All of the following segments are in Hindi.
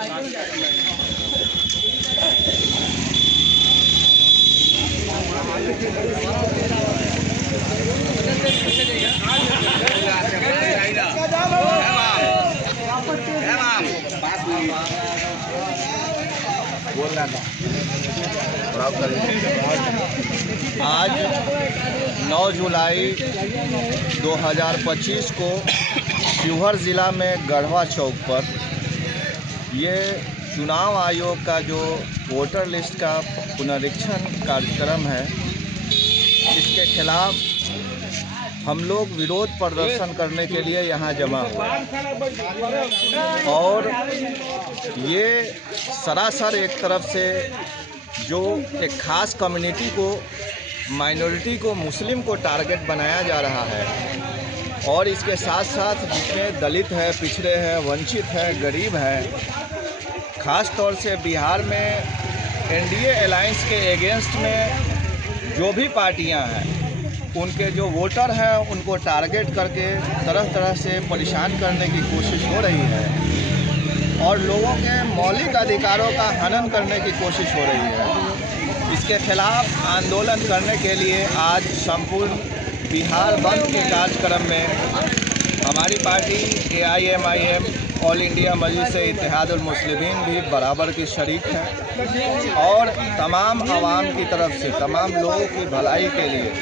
आज 9 जुलाई 2025 को शिवहर ज़िला में गढ़वा चौक पर ये चुनाव आयोग का जो वोटर लिस्ट का पुनरीक्षण कार्यक्रम है, इसके खिलाफ हम लोग विरोध प्रदर्शन करने के लिए यहाँ जमा हुए और ये सरासर एक तरफ से जो एक ख़ास कम्युनिटी को, माइनॉरिटी को, मुस्लिम को टारगेट बनाया जा रहा है और इसके साथ साथ जिसमें दलित है, पिछड़े हैं, वंचित है, गरीब है, ख़ास तौर से बिहार में एनडीए अलायंस के एगेंस्ट में जो भी पार्टियां हैं, उनके जो वोटर हैं उनको टारगेट करके तरह तरह से परेशान करने की कोशिश हो रही है और लोगों के मौलिक अधिकारों का हनन करने की कोशिश हो रही है। इसके खिलाफ आंदोलन करने के लिए आज संपूर्ण बिहार बंद के कार्यक्रम में हमारी party AIMIM all India Majlis-e-Ittehadul Muslimeen भी बराबर की शरीक है और तमाम आवाम की तरफ से, तमाम लोगों की भलाई के लिए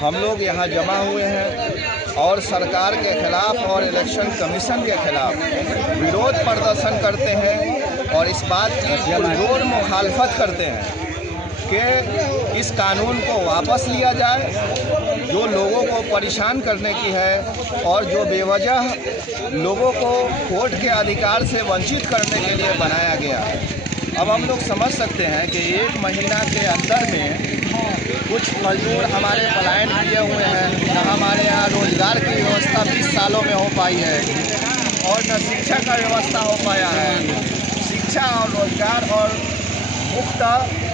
हम लोग यहाँ जमा हुए हैं और सरकार के खिलाफ और इलेक्शन कमीशन के खिलाफ विरोध प्रदर्शन करते हैं और इस बात की पुरजोर मुखालफत करते हैं कि इस कानून को वापस लिया जाए जो लोगों को परेशान करने की है और जो बेवजह लोगों को वोट के अधिकार से वंचित करने के लिए बनाया गया है। अब हम लोग समझ सकते हैं कि 1 महीना के अंदर में कुछ मजदूर हमारे पलायन किए हुए हैं, न हमारे यहाँ रोज़गार की व्यवस्था 20 सालों में हो पाई है और न शिक्षा का व्यवस्था हो पाया है। शिक्षा और रोज़गार और मुफ्त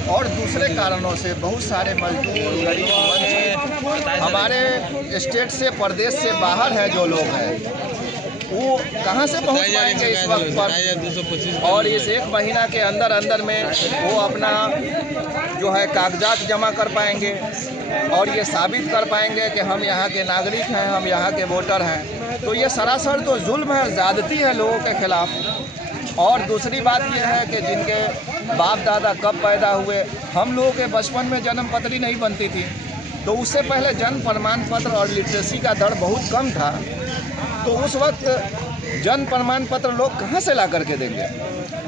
और दूसरे कारणों से बहुत सारे मजदूर, गरीब, वंचित हमारे स्टेट से, प्रदेश से बाहर हैं जो लोग हैं, वो कहाँ से पहुँच पाएंगे इस वक्त पर। और इस 1 महीना के अंदर में वो अपना जो है कागजात जमा कर पाएंगे और ये साबित कर पाएंगे कि हम यहाँ के नागरिक हैं, हम यहाँ के वोटर हैं। तो ये सरासर तो जुल्म है, ज़्यादती है लोगों के खिलाफ। और दूसरी बात यह है कि जिनके बाप दादा कब पैदा हुए, हम लोगों के बचपन में जन्म पत्री नहीं बनती थी, तो उससे पहले जन्म प्रमाण पत्र और लिटरेसी का दर बहुत कम था, तो उस वक्त जन्म प्रमाण पत्र लोग कहाँ से ला करके देंगे।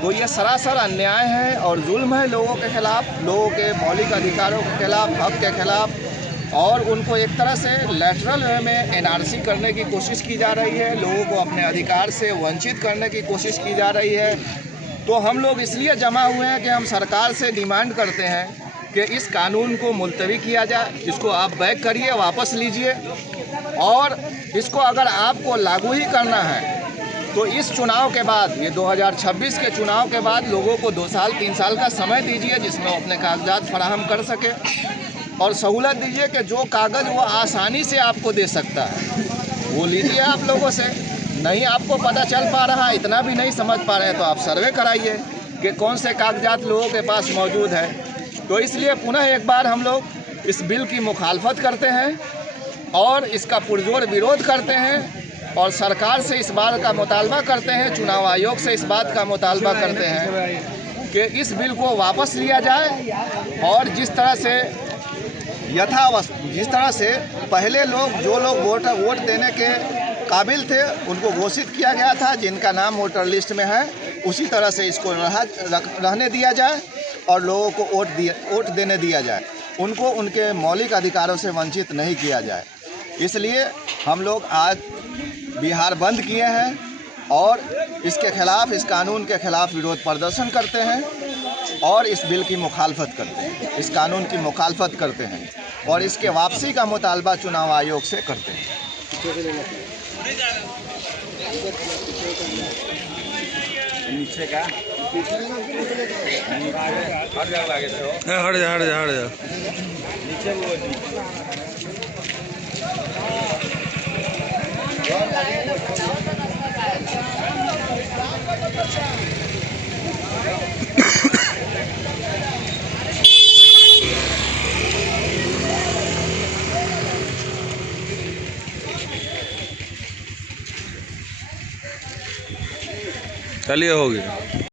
तो ये सरासर अन्याय है और जुल्म है लोगों के खिलाफ, लोगों के मौलिक अधिकारों के खिलाफ, हक के खिलाफ, और उनको एक तरह से लैटरल वे में NRC करने की कोशिश की जा रही है, लोगों को अपने अधिकार से वंचित करने की कोशिश की जा रही है। तो हम लोग इसलिए जमा हुए हैं कि हम सरकार से डिमांड करते हैं कि इस कानून को मुलतवी किया जाए, इसको आप बैक करिए, वापस लीजिए, और इसको अगर आपको लागू ही करना है तो इस चुनाव के बाद, ये 2026 के चुनाव के बाद लोगों को 2 साल 3 साल का समय दीजिए जिसमें वो अपने कागजात फराहम कर सके और सहूलत दीजिए कि जो कागज़ वो आसानी से आपको दे सकता है वो लीजिए आप लोगों से। नहीं आपको पता चल पा रहा, इतना भी नहीं समझ पा रहे हैं, तो आप सर्वे कराइए कि कौन से कागजात लोगों के पास मौजूद है। तो इसलिए पुनः एक बार हम लोग इस बिल की मुखालफत करते हैं और इसका पुरजोर विरोध करते हैं और सरकार से इस बात का मुतालबा करते हैं, चुनाव आयोग से इस बात का मुतालबा करते हैं कि इस बिल को वापस लिया जाए और जिस तरह से पहले जो लोग वोट देने के काबिल थे उनको घोषित किया गया था, जिनका नाम वोटर लिस्ट में है, उसी तरह से इसको रहने दिया जाए और लोगों को वोट देने दिया जाए, उनको उनके मौलिक अधिकारों से वंचित नहीं किया जाए। इसलिए हम लोग आज बिहार बंद किए हैं और इसके खिलाफ, इस कानून के खिलाफ विरोध प्रदर्शन करते हैं और इस बिल की मुखालफत करते हैं, इस कानून की मुखालफत करते हैं और इसके वापसी का मुतालबा चुनाव आयोग से करते हैं। नीचे का हट जा नीचे वो चलिए हो गया।